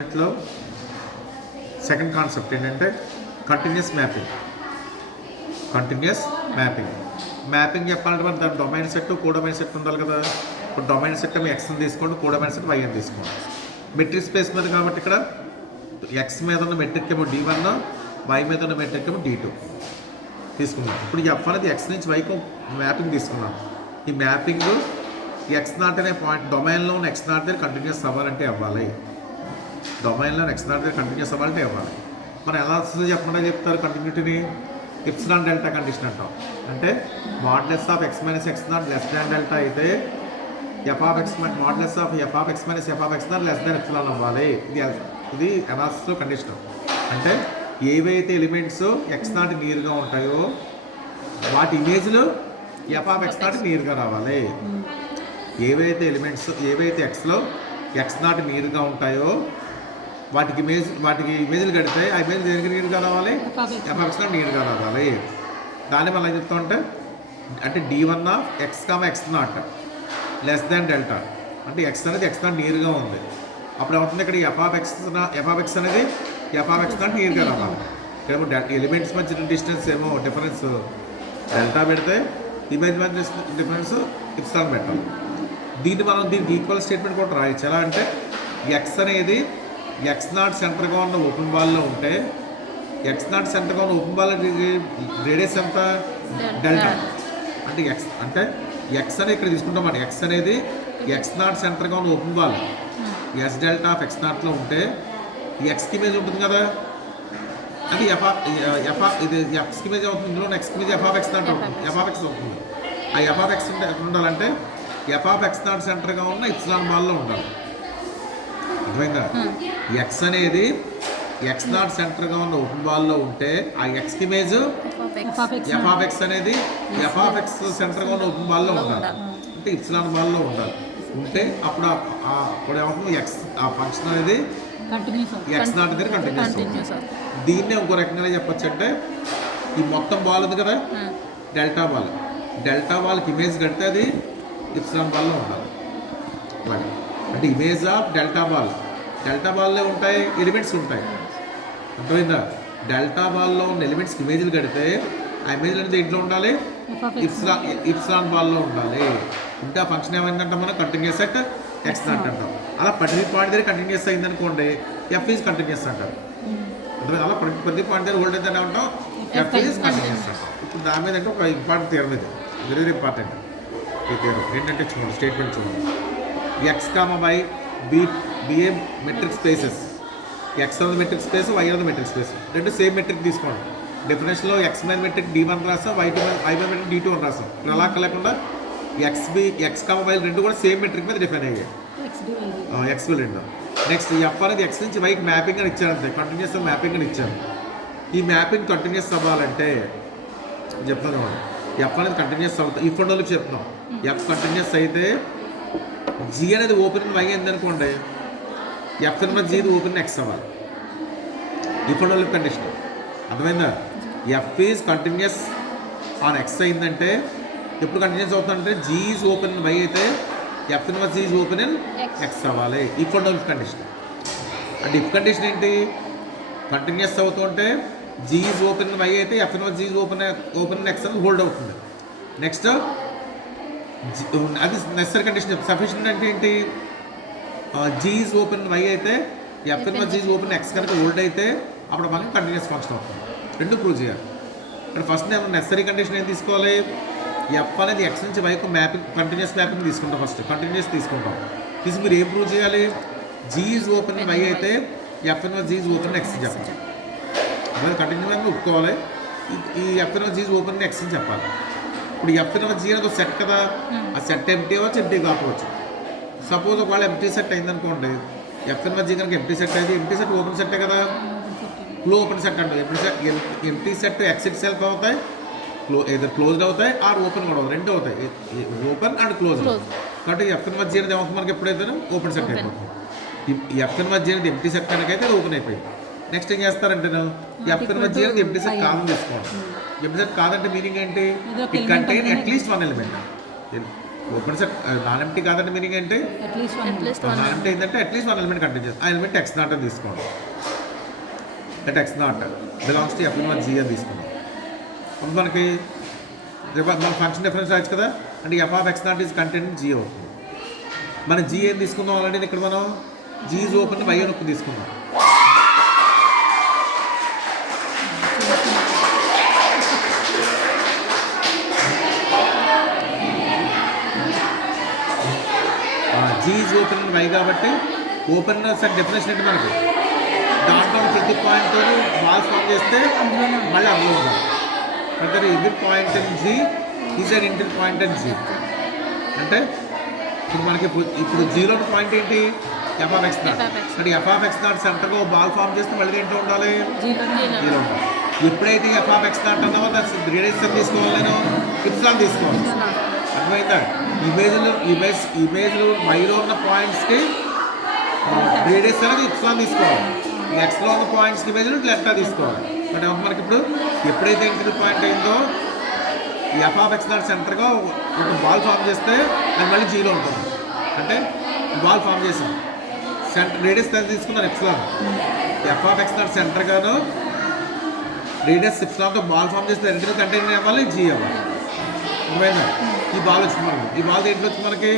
లో second concept ఏంటంటే continuous mapping చెప్పాలంటే మరి దాని డొమైన్ సెట్ కోడొమైన్ సెట్ ఉండాలి కదా. ఇప్పుడు డొమైన్ సెట్ ఎక్స్ని తీసుకోండి, కోడొమైన్ సెట్ వైని తీసుకోండి. మెట్రిక్ స్పేస్ మీద కాబట్టి ఇక్కడ ఎక్స్ మీద ఉన్న మెట్రిక్ ఏమో D1, వై మీద ఉన్న మెట్రిక్ ఏమో D2 తీసుకున్నాం. ఇప్పుడు ఎఫ్ అనేది ఎక్స్ నుంచి వైకు మ్యాపింగ్ తీసుకున్నాం. ఈ మ్యాపింగ్ ఎక్స్ నాట్ అనే పాయింట్ డొమైన్లో ఉన్న ఎక్స్ నాట్ దగ్గర కంటిన్యూస్ అవ్వాలంటే అవ్వాలి. డొమైన్లో ఎక్స్ నాట్ దగ్గర కంటిన్యూస్ అవ్వాలంటే ఇవ్వాలి. మనం ఎలా వస్తుందో చెప్పకుండా చెప్తారు కంటిన్యూటీని ఇప్సిలాన్ డెల్టా కండిషన్ అంటాం. అంటే modulus of x minus x naught less than delta అయితే modulus of f of x minus f of X naught less than epsilon అవ్వాలి. ఇది ఎనాలిసిస్లో కండిషన్. అంటే ఏవైతే ఎలిమెంట్స్ ఎక్స్ నాట్ నియర్గా ఉంటాయో వాటి ఇమేజ్లు ఎఫ్ ఆఫ్ ఎక్స్ నాట్ నియర్గా రావాలి. ఏవైతే ఎక్స్లో ఎక్స్ నాట్ నియర్గా ఉంటాయో వాటికి ఇమేజ్లు కడితే ఆ ఇమేజ్ దేనికి నీరుగా రావాలి, ఎఫ్ ఎక్స్ నాట్ నీరుగా రావాలి. దాన్ని మనం ఏం చెప్తా అంటే D1 of X X naught less than delta అంటే ఎక్స్ అనేది ఎక్స్ నాట్ నీరుగా ఉంది. అప్పుడు ఏమవుతుంది ఇక్కడ ఎఫ్ ఆఫ్ ఎక్స్ అనేది ఎఫ్ ఆఫ్ ఎక్స్ నాట్ నీరుగా రావాలి. ఇక్కడేమో ఎలిమెంట్స్ మధ్య డిస్టెన్స్ ఏమో డిఫరెన్స్ డెల్టా పెడితే ఇమేజ్ మధ్య డిఫరెన్స్ ఇప్సిలాన్ పెట్టాలి. దీనికి ఈక్వల్ స్టేట్మెంట్ కూడా రాయొచ్చు. ఎలా అంటే ఎక్స్ అనేది ఎక్స్ నాట్ సెంటర్గా ఉన్న ఓపెన్ బాల్లో ఉంటే ఎక్స్ నాట్ సెంటర్గా ఉన్న ఓపెన్ బాల్ రేడియస్ ఎంత డెల్టా అంటే ఎక్స్ అని ఇక్కడ తీసుకుంటాం. ఎక్స్ అనేది ఎక్స్ నాట్ సెంటర్గా ఉన్న open ball S delta of x నాట్లో ఉంటే ఎక్స్కి ఇమేజ్ ఉంటుంది కదా, అది ఇది ఎక్స్కి ఇమేజ్ అవుతుంది. ఇందులో ఎక్స్కి image f of X naught అవుతుంది, ఎఫ్ ఆఫ్ ఎక్స్ అవుతుంది. ఆ ఎఫ్ ఆఫ్ ఎక్స్ ఎక్కడ ఉండాలంటే ఎఫ్ ఆఫ్ ఎక్స్ నాట్ సెంటర్గా ఉన్న ఇప్సిలాన్ బాల్లో ఉండాలి. అర్థమైందా? ఎక్స్ అనేది ఎక్స్ నాట్ సెంటర్గా ఉన్న ఓపెన్ బాల్లో ఉంటే ఆ ఎక్స్కి ఇమేజ్ ఎఫ్ ఆఫ్ ఎక్స్ అనేది ఎఫ్ ఆఫ్ ఎక్స్ సెంటర్గా ఉన్న ఓపెన్ బాల్లో ఉండాలి. అంటే ఇప్సిలాన్ బాల్లో ఉండాలి. ఉంటే అప్పుడు ఏమవుతుంది ఎక్స్ ఆ ఫంక్షన్ అనేది ఎక్స్ నాట్ దగ్గర కంటిన్యూస్. దీన్నే ఇంకో రకంగా చెప్పొచ్చు అంటే ఈ మొత్తం బాల్ ఉంది కదా డెల్టా బాల్కి ఇమేజ్ కడితే అది ఇప్సిలాన్ బాల్లో ఉండాలి. అలాగే అంటే ఇమేజ్ ఆఫ్ డెల్టా బాల్లో ఉంటాయి ఎలిమెంట్స్ ఉంటాయి. అర్థమైందా? డెల్టా బాల్లో ఉన్న ఎలిమెంట్స్కి ఇమేజ్లు కడితే ఆ ఇమేజ్లు అనేది ఇంట్లో ఉండాలి, ఇప్సిలాన్ బాల్లో ఉండాలి. ఇంకా ఫంక్షన్ ఏమైందంటే మనం కంటిన్యూస్ సెట్ ఎక్స్ నాట్ అంటాం. అలా ప్రతి పాయింట్ దగ్గర కంటిన్యూస్ అయిందనుకోండి ఎఫ్ ఈజ్ కంటిన్యూస్ అంటారు. అలా ప్రతి పాయింట్ దగ్గర హోల్డ్ అయితే ఉంటాం ఎఫ్ ఈజ్ కంటిన్యూస్ అంటాం. ఇప్పుడు దాని మీద అంటే ఒక ఇంపార్టెంట్ థియరం ఇది, వెరీ ఇంపార్టెంట్. ఈ థియరం ఏంటంటే చూడండి, స్టేట్మెంట్ చూడండి. X Y be a metric spaces. X అనేది మెట్రిక్ స్పేస్, వై అనేది మెట్రిక్ స్పేస్. రెండు సేమ్ మెట్రిక్ తీసుకోండి. డెఫినేషన్లో ఎక్స్ మీద మెట్రిక్ D1 రాస్తాం, వై మీద మెట్రిక్ D2 అని రాస్తాం. ఇప్పుడు అలా లేకుండా ఎక్స్ వై రెండు కూడా సేమ్ మెట్రిక్ మీద డిఫైన్ అయ్యాయి. ఎక్స్ రెండు. నెక్స్ట్ ఎఫ్ అనేది ఎక్స్ నుంచి వైకి మ్యాపింగ్ అని ఇచ్చారు, అంతే కంటిన్యూస్ మ్యాపింగ్ అని ఇచ్చారు. ఈ మ్యాపింగ్ కంటిన్యూస్ అవ్వాలంటే చెప్తాను, ఎఫ్ అనేది కంటిన్యూస్ అవుతుంది. ఈ ఫోటోలో చెప్తున్నాం ఎఫ్ కంటిన్యూస్ అయితే జీ అనేది ఓపెన్ వై అయింది అనుకోండి, ఎఫ్ ఇన్వర్స్ జీది ఓపెన్ ఎక్స్ అవ్వాలి. ఈ ఫోటోలో కండిషన్ అర్థమైందా? F is continuous on X అయిందంటే ఎప్పుడు కంటిన్యూస్ అవుతుందంటే జీ ఈజ్ ఓపెన్ వై అయితే F inverse G is open in X అవ్వాలి. ఈ ఫోటోలో కండిషన్. అంటే ఇఫ్ కండిషన్ ఏంటి? కంటిన్యూస్ అవుతుంటే జీ ఈజ్ ఓపెన్ వై అయితే F inverse G is open X అని హోల్డ్ అవుతుంది. నెక్స్ట్ అది నెసరీ కండిషన్. సఫిషియెంట్ అంటే ఏంటి? జీ ఈజ్ ఓపెన్ వై అయితే F inverse G is open X కనుక హోల్డ్ అయితే అప్పుడు మనకి కంటిన్యూస్ ఫంక్షన్ అవుతుంది. రెండు ప్రూవ్ చేయాలి. ఇక్కడ ఫస్ట్ నేను నెసరీ కండిషన్ ఏం తీసుకోవాలి? ఎఫ్ అనేది ఎక్స్ నుంచి వైకు కంటిన్యూస్ మ్యాపింగ్ తీసుకుంటాం. ఫస్ట్ కంటిన్యూస్ తీసుకుంటాం. తీసుకు మీరు ఏం ప్రూవ్ చేయాలి? జీ ఈజ్ ఓపెన్ వై అయితే F inverse G is open X చెప్పాలి. అదే కంటిన్యూస్ మ్యాపింగ్ ఒప్పుకోవాలి. ఈ F inverse G is open X అని చెప్పాలి. ఇప్పుడు ఎఫ్ ఇన్వర్స్ జీ అనేది సెట్ కదా, ఆ సెట్ ఎంటీ అవ్వచ్చు, ఎంటీ కాకపోవచ్చు. సపోజ్ ఒకవేళ ఎంటీ సెట్ అయిందనుకోండి, ఎఫ్ ఇన్వర్స్ జీ కనుక ఎంటీ సెట్ అయితే ఎంటీ సెట్ ఓపెన్ సెట్టే కదా, ఓపెన్ సెట్ అంటే empty set X it self అవుతాయి, ఏదో క్లోజ్డ్ అవుతాయి ఆర్ ఓపెన్ కూడా అవుతాయి, రెండు అవుతాయి, ఓపెన్ అండ్ క్లోజ్. కాబట్టి ఎఫ్ ఇన్వర్స్ జీ అనేది ఏమవుతుంది మనకి ఎప్పుడైతే ఓపెన్ సెట్ అయిపోతుంది. ఈ ఎఫ్ ఇన్వర్స్ జీ అనేది ఎంటీ సెట్ కనుక అయితే ఓపెన్ అయిపోయింది. నెక్స్ట్ ఏం చేస్తారంటే ఎఫ్ ఇన్వర్స్ జీ అనేది ఎంటీ సెట్ కాదని తీసుకోవాలి. ఎంటీ సెట్ కాదంటే మీనింగ్ ఏంటి? It contain at least one element. Open set non empty కాదంటే మీనింగ్ ఏంటి? అట్లీస్ట్ నాన్ ఎంటీ ఏంటంటే అట్లీస్ట్ వన్ ఎలిమెంట్ కంటైన్ చేస్తుంది. ఆ ఎలిమెంట్ ఎక్స్ నాట్ అని తీసుకోండి. That X not belongs to F1 G అని తీసుకున్నాం. అప్పుడు మనకి మన ఫంక్షన్ డిఫరెన్స్ రావచ్చు కదా, అంటే F of X naught is contained G అవుతుంది. మన జీ ఏం తీసుకుందాం ఆల్రెడీ ఇక్కడ మనం జీ ఈజ్ ఓపెన్ వై అని తీసుకుందాం. జీ ఈజ్ ఓపెన్ వై కాబట్టి ఓపెన్ సెట్ డెఫినేషన్ ఏంటి మనకి? దాంట్లో ప్రతి పాయింట్తో బాల్ ఫామ్ చేస్తే మళ్ళీ అందులో ఉండాలి. అంటే every point in G is an interior point in G. అంటే ఇప్పుడు మనకి ఇప్పుడు జీరో పాయింట్ ఏంటి? F of X naught. అంటే ఎఫ్ ఆఫ్ ఎక్స్ నాట్ సెంటర్గా బాల్ ఫామ్ చేస్తే మళ్ళీ ఏంటో ఉండాలి? జీరో ఉండాలి. ఎప్పుడైతే ఎఫ్ ఆఫ్ ఎక్స్ నాట్ అన్నావో దాని రేడియేషన్ తీసుకోవాలి, నేను ఇప్సిలాన్ తీసుకోవాలి. అర్థమైందా? ఇమేజ్లు వైలో ఉన్న పాయింట్స్కి రేడియస్ అనేది ఇప్సిలాన్ తీసుకోవాలి. ఎక్స్లో ఉన్న పాయింట్స్కి ఇమేజ్లు లెఫ్టా తీసుకోవాలి. అంటే మనకి ఇప్పుడు ఎప్పుడైతే ఇంటర్ పాయింట్ అయిందో ఎఫ్ ఆఫ్ ఎక్స్ నాట్ సెంటర్గా ఒక బాల్ ఫామ్ చేస్తే అది మళ్ళీ జీరో ఉంటుంది. అంటే బాల్ ఫామ్ చేసాం, రేడియస్ తీసుకున్నాను epsilon. F of X naught సెంటర్గాను రేడియస్ ఎప్సిలాన్తో బాల్ ఫామ్ చేస్తే రెండు కంటైన్ అవ్వాలి, జీ అవ్వాలి. అర్థమైందా? ఈ బాల్ వచ్చింది మనకి. ఈ బాల్ దేంట్లో వచ్చింది మనకి?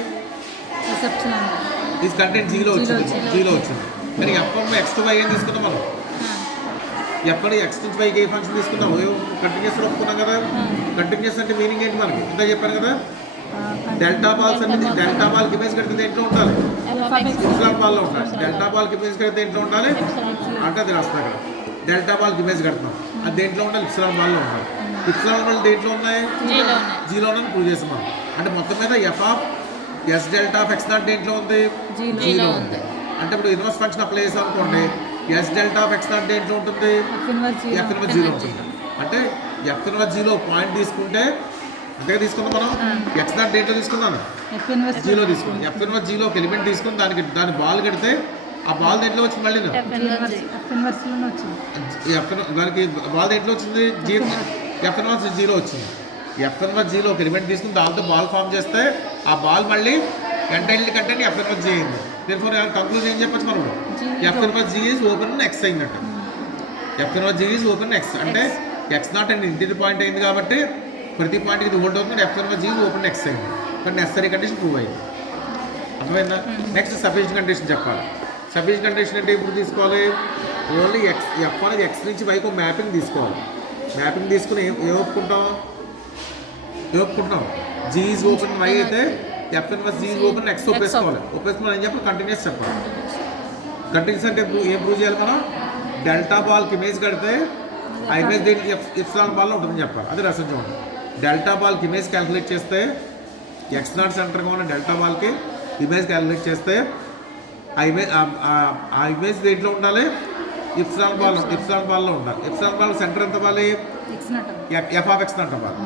ఈ కంటెంట్ జీలో వచ్చింది. కానీ ఎఫ్ ఎక్స్ టు వై ఏం తీసుకున్నాం మనం? ఎప్పుడు ఎక్స్ నుంచి వైకి ఏ ఫంక్షన్ తీసుకున్నాం? కంటిన్యూస్ ఒప్పుకున్నాం కదా. కంటిన్యూస్ అంటే మీనింగ్ ఏంటి మనకి? ఇంత చెప్పాను కదా, డెల్టా బాల్స్ అనేది డెల్టా బాల్కి ఇమేజ్ కడితే దేంట్లో ఉండాలి? ఇప్సిలాన్ బాల్లో ఉండాలి. డెల్టా బాల్కి ఇమేజ్ కడితే దేంట్లో ఉండాలి అంటే అది రాస్తాం అక్కడ. డెల్టా బాల్కి ఇమేజ్ కడుతున్నాం, అది దేంట్లో ఉండాలి? ఇప్సిలాన్ బాల్లో ఉండాలి. ఇప్సిలాన్ బాల్ దేంట్లో ఉన్నాయి? జీలో ఉందని ప్రూవ్ చేసాం మనం. అంటే మొత్తం మీద F of S delta of X naught దేంట్లో ఉంది? జీలో ఉంది. అంటే ఇప్పుడు ఇన్వర్స్ ఫంక్షన్ అప్లై చేసాం అనుకోండి, S delta of X naught దేంట్లో ఉంటుంది? ఎఫ్ ఇన్వర్స్ జీలో ఉంటుంది. అంటే ఎఫ్ ఇన్వర్స్ జీలో పాయింట్ తీసుకుంటే అంతగా తీసుకున్నాం మనం. ఎక్స్ నాట్ దేంట్లో తీసుకున్నాను? జీలో తీసుకున్నాను. ఎఫ్ ఇన్వర్స్ జీలో ఒక ఎలిమెంట్ తీసుకుని దాని బాల్ కడితే ఆ బాల్ దేంట్లో వచ్చింది? మళ్ళీ దానికి బాల్ దేంట్లో వచ్చింది? ఎఫ్ ఇన్వర్స్ జీలో వచ్చింది. ఎఫ్ ఇన్వర్స్ జీలో ఒక ఎలిమెంట్ తీసుకుని దాంతో బాల్ ఫామ్ చేస్తే ఆ బాల్ మళ్ళీ కంటైన్లీ కంటైన్ ఎఫ్ ఇన్వర్స్ జీ అయింది. దీనిఫోర్ కంక్లూజన్ ఏం చెప్పచ్చు మనం? F inverse G is open X అయిందట. F inverse G is open X అంటే x naught and interior point అయింది కాబట్టి ప్రతి పాయింట్కి ఇది హోల్డ్ అవుతుంది. F inverse G is open X అయింది. కానీ నెసరీ కండిషన్ ప్రూవ్ అయింది. అర్థమైందా? నెక్స్ట్ సఫిషియెంట్ కండిషన్ చెప్పాలి. సఫిషియెంట్ కండిషన్ అంటే ఇప్పుడు తీసుకోవాలి, ఓన్లీ ఎఫ్ అనేది ఎక్స్ నుంచి వైకు మ్యాపింగ్ తీసుకోవాలి. మ్యాపింగ్ తీసుకుని ఏం ఒప్పుకుంటాం? జీ ఈజ్ ఓపెన్ వై అయితే F inverse G is open X ఒప్పేసుకోవాలి. ఒప్పేసుకుని ఏం చెప్పాలి? కంటిన్యూస్ చెప్పాలి. కంటిన్యూస్ అంటే ఏం ప్రూవ్ చేయాలి మనం? డెల్టా బాల్కి ఇమేజ్ కడితే ఆ ఇమేజ్ దేనికి ఇప్సిలాన్ బాల్లో ఉంటుందని చెప్పాలి. అది రసం చూడండి. డెల్టా బాల్కి ఇమేజ్ క్యాలిక్యులేట్ చేస్తే ఎక్స్ నాట్ సెంటర్గా ఉన్న డెల్టా బాల్కి ఇమేజ్ క్యాలిక్యులేట్ చేస్తే ఆ ఇమేజ్ దేంట్లో ఉండాలి? ఇప్సిలాన్ బాల్లో ఉండాలి. ఇప్సిలాన్ బాల్ సెంటర్ ఎంత అవ్వాలి? ఎఫ్ ఆఫ్ ఎక్స్ నాట్ అవ్వాలి.